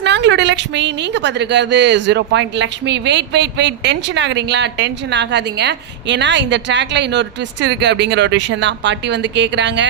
Viewers நாங்களோட லக்ஷ்மி நீங்கள் பார்த்துருக்காது 0 லக்ஷ்மி. வெயிட் டென்ஷன் ஆகுறீங்களா? டென்ஷன் ஆகாதீங்க. ஏன்னா இந்த ட்ராக்ல இன்னொரு ட்விஸ்ட் இருக்குது அப்படிங்கிற ஒரு விஷயம் தான். பாட்டி வந்து கேட்குறாங்க,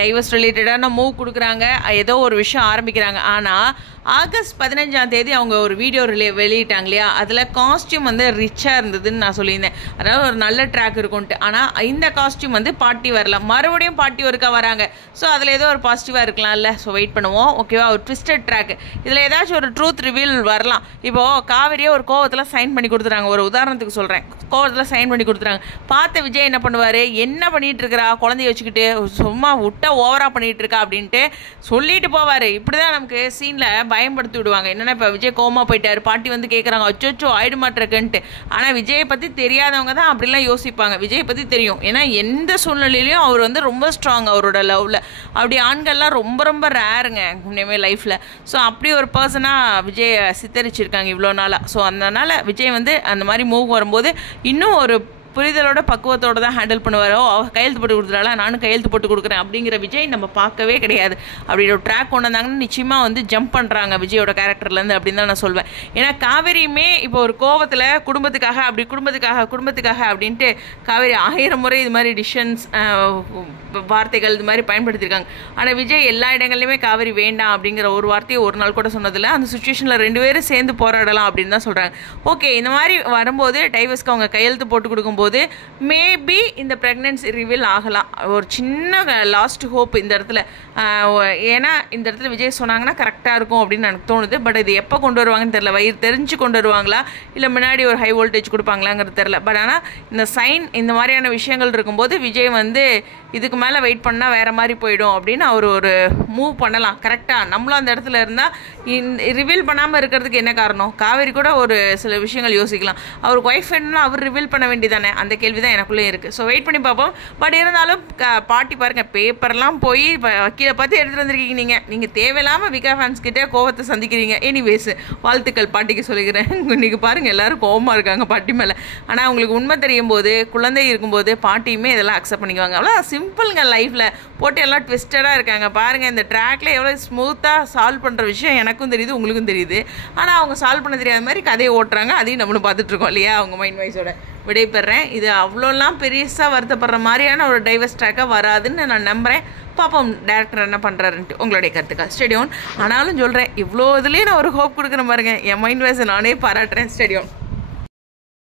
டைவர்ஸ் ரிலேட்டடான மூவ் கொடுக்குறாங்க, ஏதோ ஒரு விஷயம் ஆரம்பிக்கிறாங்க. ஆனால் ஆகஸ்ட் 15ஆம் தேதி அவங்க ஒரு வீடியோ வெளியிட்டாங்க இல்லையா, அதில் காஸ்டியூம் வந்து ரிச்சாக இருந்ததுன்னு நான் சொல்லியிருந்தேன். அதாவது ஒரு நல்ல ட்ராக் இருக்கும்ட்டு. ஆனால் இந்த காஸ்டியூம் வந்து பாட்டி வரல, மறுபடியும் பாட்டி ஒருக்கா வராங்க. ஸோ அதில் ஏதோ ஒரு பாசிட்டிவாக இருக்கலாம்ல. ஸோ வெயிட் பண்ணுவோம். ஓகேவா? ஒரு ட்விஸ்டட் ட்ராக். இதில் ஏதாச்சும் ஒரு ட்ரூத் ரிவீல் வரலாம். இப்போது காவேரியே ஒரு கோவத்தில் சைன் பண்ணி கொடுத்துறாங்க. ஒரு உதாரணத்துக்கு சொல்கிறேன், கோவத்தில் சைன் பண்ணி கொடுத்துறாங்க. பார்த்த விஜய் என்ன பண்ணுவார், என்ன பண்ணிட்டு இருக்கிறா குழந்தைய வச்சுக்கிட்டு, சும்மா விட்டா ஓவராக பண்ணிட்டு இருக்கா அப்படின்ட்டு சொல்லிட்டு போவார். இப்படி தான் நமக்கு சீனில் பயன்படுத்தி விடுவாங்க. என்னென்னா இப்போ விஜய் கோமா போயிட்டார், பாட்டி வந்து கேட்குறாங்க அச்சோச்சோ ஆயிடு மாட்டிருக்குன்ட்டு. ஆனால் விஜயை பற்றி தெரியாதவங்க தான் அப்படிலாம் யோசிப்பாங்க. விஜயை பற்றி தெரியும். ஏன்னா எந்த சூழ்நிலையிலையும் அவர் வந்து ரொம்ப ஸ்ட்ராங் அவரோட லவ்வில். அப்படி ஆண்கள்லாம் ரொம்ப ரொம்ப ரேருங்க இனிமேல் லைஃப்பில். ஸோ அப்படி ஒரு பர்சனாக விஜய் சித்தரிச்சிருக்காங்க இவ்வளோ நாளாக. ஸோ அதனால் விஜய் வந்து அந்த மாதிரி மூவ் வரும்போது இன்னும் ஒரு புரிதலோட பக்குவத்தோடு தான் ஹேண்டில் பண்ணுவாரோ. கையெழுத்து போட்டு கொடுத்துட்டால, நானும் கையெழுத்து போட்டு கொடுக்குறேன் அப்படிங்கிற விஜய் நம்ம பார்க்கவே கிடையாது. அப்படி ஒரு ட்ராக் கொண்டு வந்தாங்கன்னா நிச்சயமாக வந்து ஜம்ப் பண்ணுறாங்க விஜயோட கேரக்டர்லேருந்து அப்படின்னு தான் நான் சொல்வேன். ஏன்னா காவேரியுமே இப்போ ஒரு கோவத்தில் குடும்பத்துக்காக அப்படின்ட்டு காவேரி 1000 முறை இது மாதிரி டிசிஷன்ஸ் வார்த்தைகள் இது மாதிரி பயன்படுத்தியிருக்காங்க. ஆனால் விஜய் எல்லா இடங்கள்லையுமே காவேரி வேண்டாம் அப்படிங்கிற ஒரு வார்த்தையை ஒரு நாள் கூட சொன்னதில்லை. அந்த சுச்சுவேஷனில் 2 பேரும் சேர்ந்து போராடலாம் அப்படின்னு தான் சொல்கிறாங்க. ஓகே, இந்த மாதிரி வரும்போது டைவர்ஸ்க்கு அவங்க கையெழுத்து போட்டு கொடுக்கும்போது மேபி இந்த ப்ரெக்னென்சி ரிவீல் ஆகலாம். ஒரு சின்ன லாஸ்ட் ஹோப் இந்த இடத்துல. ஏன்னா இந்த இடத்துல விஜய் சொன்னாங்கன்னா கரெக்டாக இருக்கும் அப்படின்னு எனக்கு தோணுது. பட் இது எப்போ கொண்டு வருவாங்கன்னு தெரியல. வயிறு தெரிஞ்சு கொண்டு வருவாங்களா இல்லை முன்னாடி ஒரு ஹை வோல்டேஜ் கொடுப்பாங்களாங்கிறது தெரில. பட் ஆனால் இந்த சைன் இந்த மாதிரியான விஷயங்கள் இருக்கும்போது விஜய் வந்து இதுக்கு மேலே வெயிட் பண்ணால் வேறு மாதிரி போயிடும் அப்படின்னு அவர் ஒரு மூவ் பண்ணலாம். கரெக்டாக நம்மளும் அந்த இடத்துல இருந்தால் ரிவீல் பண்ணாமல் இருக்கிறதுக்கு என்ன காரணம்? காவேரி கூட ஒரு சில விஷயங்கள் யோசிக்கலாம். அவருக்கு ஒய்ஃப் வேணும்னா அவர் ரிவீல் பண்ண வேண்டியதானே? அந்த கேள்வி தான் எனக்குள்ளே இருக்குது. ஸோ வெயிட் பண்ணி பார்ப்போம். பட் இருந்தாலும் பாட்டி பாருங்கள், பேப்பர்லாம் போய் வக்கீலை பார்த்து எடுத்துகிட்டு வந்திருக்கீங்க. நீங்கள் தேவையில்லாமல் விகா ஃபேன்ஸ் கிட்டே கோவத்தை சந்திக்கிறீங்க. எனிவேஸ் வாழ்த்துக்கள் பாட்டிக்கு சொல்லிக்கிறேன். இன்றைக்கி பாருங்கள் எல்லோரும் கோவமாக இருக்காங்க பாட்டி மேலே. ஆனால் உங்களுக்கு உண்மை தெரியும் போது, குழந்தை இருக்கும்போது பாட்டியுமே இதெல்லாம் அக்செப்ட் பண்ணிக்குவாங்க. அவ்வளோ சிம்பிளுங்க. லைஃப்பில் போட்டு எல்லாம் ட்விஸ்டடாக இருக்காங்க பாருங்கள். இந்த ட்ராக்ல எவ்வளோ ஸ்மூத்தாக சால்வ் பண்ணுற விஷயம் எனக்கும் தெரியுது, உங்களுக்கும் தெரியுது. ஆனால் அவங்க சால்வ் பண்ண தெரியாத மாதிரி கதையை ஓட்டுறாங்க. அதையும் நம்மளும் பார்த்துட்ருக்கோம் இல்லையா? அவங்க மைண்ட் வைஸோட விடைபெறேன். இது அவ்வளோலாம் பெருசாக வருத்தப்படுற மாதிரியான ஒரு டைவர்ஸ் ட்ராக்காக வராதுன்னு நான் நம்புகிறேன். பாப்போம் டேரக்டர் என்ன பண்ணுறாருன்ட்டு. உங்களுடைய கருத்துக்கா ஸ்டேடியோன். ஆனாலும் சொல்கிறேன், இவ்வளோ இதுலேயே நான் ஒரு ஹோப் கொடுக்குறேன் பாருங்கள். என் மைண்ட் வைஸை நானே பாராட்டுறேன். ஸ்டேடியோன்.